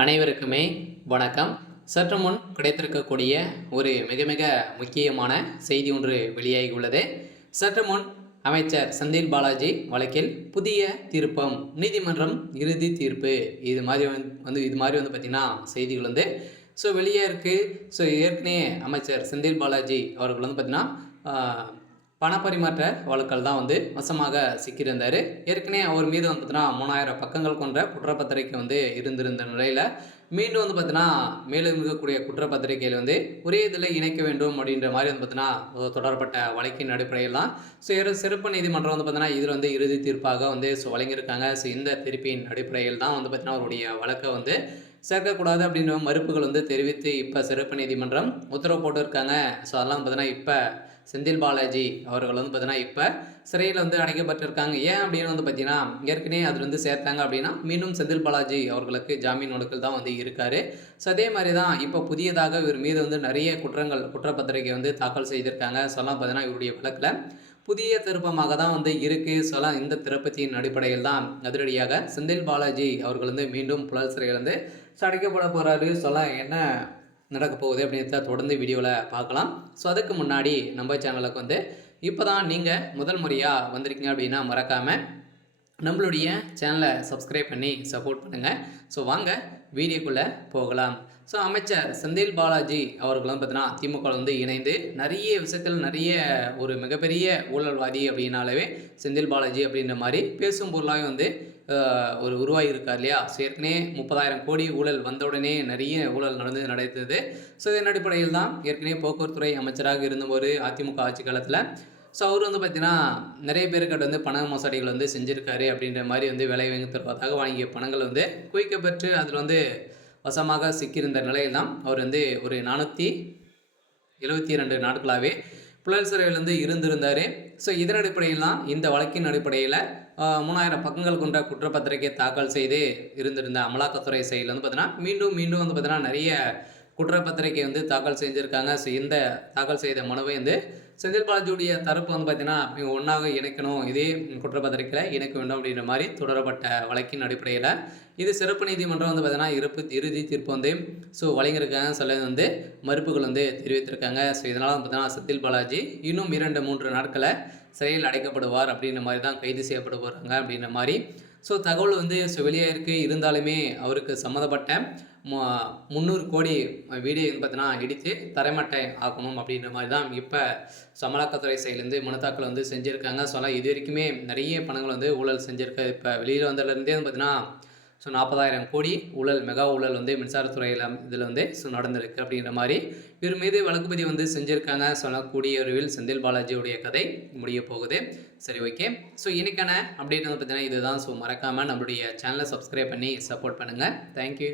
அனைவருக்குமே வணக்கம். சற்று முன் கிடைத்திருக்கக்கூடிய ஒரு மிக மிக முக்கியமான செய்தி ஒன்று வெளியாகி உள்ளது. சற்று முன் அமைச்சர் செந்தில் பாலாஜி வழக்கில் புதிய திருப்பம், நீதிமன்றம் இறுதி தீர்ப்பு, இது மாதிரி பார்த்தீங்கன்னா செய்திகள் வெளியே இருக்குது. ஏற்கனவே அமைச்சர் செந்தில் பாலாஜி அவர்கள் பார்த்தீங்கன்னா பணப்பரிமாற்ற வழக்கல் தான் வசமாக சிக்கியிருந்தார். ஏற்கனவே அவர் மீது பார்த்தீங்கன்னா 3000 பக்கங்கள் கொண்ட குற்றப்பத்திரிக்கை இருந்திருந்த நிலையில் மீண்டும் பார்த்தீங்கன்னா மேலும் இருக்கக்கூடிய குற்றப்பத்திரிகையில் ஒரே இதில் இணைக்க வேண்டும் அப்படின்ற மாதிரி பார்த்தீங்கன்னா தொடரப்பட்ட வழக்கின் அடிப்படையில் தான் சிறப்பு நீதிமன்றம் பார்த்தீங்கன்னா இதில் இறுதி தீர்ப்பாக வழங்கியிருக்காங்க. இந்த தீர்ப்பின் அடிப்படையில் தான் பார்த்தீங்கன்னா அவருடைய வழக்கை சேர்க்கக்கூடாது அப்படின்ற மறுப்புகள் தெரிவித்து இப்போ சிறப்பு நீதிமன்றம் உத்தரவு போட்டிருக்காங்க. அதெல்லாம் பார்த்தீங்கன்னா இப்போ செந்தில் பாலாஜி அவர்கள் பார்த்தீங்கன்னா இப்போ சிறையில் அடைக்கப்பட்டிருக்காங்க. ஏன் அப்படின்னு பார்த்தீங்கன்னா ஏற்கனவே அது சேர்த்தாங்க அப்படின்னா மீண்டும் செந்தில் பாலாஜி அவர்களுக்கு ஜாமீன் ஒடுக்கல் தான் இருக்காரு. அதே மாதிரி தான் இப்போ புதியதாக இவர் மீது நிறைய குற்றப்பத்திரிகை தாக்கல் செய்திருக்காங்க. அதெல்லாம் பார்த்தீங்கன்னா இவருடைய வழக்கில் புதிய திருப்பமாக தான் இருக்குது. இந்த திருப்பத்தின் அடிப்படையில் தான் அதிரடியாக செந்தில் பாலாஜி அவர்கள் மீண்டும் புழல் சிறையில் அடைக்கப்பட போகிறாரு. என்ன நடக்க போகுது அப்படின்றத தொடர்ந்து வீடியோவில் பார்க்கலாம். அதுக்கு முன்னாடி நம்ம சேனலுக்கு இப்போ தான் நீங்கள் முதல் முறையாக வந்திருக்கீங்க அப்படின்னா மறக்காமல் நம்மளுடைய சேனலை சப்ஸ்கிரைப் பண்ணி சப்போர்ட் பண்ணுங்கள். வாங்க வீடியோக்குள்ளே போகலாம். அமைச்சர் செந்தில் பாலாஜி அவர்களும் பார்த்தீங்கன்னா திமுக இணைந்து நிறைய விஷயத்தில் நிறைய ஒரு மிகப்பெரிய ஊழல்வாதி அப்படின்னாலவே செந்தில் பாலாஜி அப்படின்ற மாதிரி பேசும் பொருளாக ஒரு உருவாகி இருக்கார் இல்லையா. ஏற்கனவே 30,000 கோடி ஊழல் வந்தவுடனே நிறைய ஊழல் நடந்தது. இதன் அடிப்படையில் தான் ஏற்கனவே போக்குவரத்துறை அமைச்சராக இருந்தபோது அதிமுக ஆட்சி காலத்தில் அவர் பார்த்தீங்கன்னா நிறைய பேருக்கிட்ட பண மோசடிகள் செஞ்சுருக்காரு அப்படின்ற மாதிரி வேலை வாங்கி தருவதாக வாங்கிய பணங்கள் குவிக்கப்பட்டு அதில் வசமாக சிக்கியிருந்த நிலையில் தான் அவர் ஒரு 472 நாட்களாகவே புழல் சிறையில் இருந்திருந்தார். இதன் அடிப்படையில் தான் இந்த வழக்கின் அடிப்படையில் 3000 பக்கங்கள் கொண்ட குற்றப்பத்திரிகை தாக்கல் செய்து இருந்திருந்த அமலாக்கத்துறை செயல் பார்த்தீங்கன்னா மீண்டும் பார்த்தீங்கன்னா நிறைய குற்றப்பத்திரிகை தாக்கல் செஞ்சுருக்காங்க. இந்த தாக்கல் செய்த மனுவை செந்தில் பாலாஜியுடைய தரப்பு பார்த்தீங்கன்னா ஒன்றாக இணைக்கணும், இதே குற்றப்பத்திரிகையில் இணைக்க வேண்டும் அப்படின்ற மாதிரி தொடரப்பட்ட வழக்கின் அடிப்படையில் இது சிறப்பு நீதிமன்றம் பார்த்தீங்கன்னா இறுதி தீர்ப்பு வழங்கியிருக்காங்க. சில மறுப்புகள் தெரிவித்திருக்காங்க. இதனால் பார்த்தீங்கன்னா செந்தில் பாலாஜி இன்னும் 2-3 நாட்களை சிறையில் அடைக்கப்படுவார் அப்படின்ற மாதிரி தான் கைது செய்யப்பட போகிறாங்க அப்படின்ற மாதிரி தகவல் வெளியாக இருக்குது. இருந்தாலுமே அவருக்கு சம்மந்தப்பட்ட 300 கோடி வீடியோ பார்த்தீங்கன்னா இடித்து தரைமட்டை ஆக்கணும் அப்படின்ற மாதிரி தான் இப்போ அமலாக்கத்துறை சைட்லேருந்து மனு தாக்கல் செஞ்சுருக்காங்க. இது வரைக்குமே நிறைய பணங்கள் ஊழல் செஞ்சுருக்க. இப்போ வெளியில் வந்ததுலேருந்தே பார்த்தீங்கன்னா 40,000 கோடி ஊழல், மெகா ஊழல் மின்சாரத்துறையில் இதில் நடந்திருக்கு அப்படின்ற மாதிரி இவர் மீது வழக்கு பதிவு செஞ்சுருக்காங்க. கூடிய விரைவில் செந்தில் பாலாஜியுடைய கதை முடிய போகுது. சரி, ஓகே. இன்றைக்கான அப்டேட் பார்த்தீங்கன்னா இதுதான். மறக்காமல் நம்மளுடைய சேனலை சப்ஸ்கிரைப் பண்ணி சப்போர்ட் பண்ணுங்கள். தேங்க்யூ.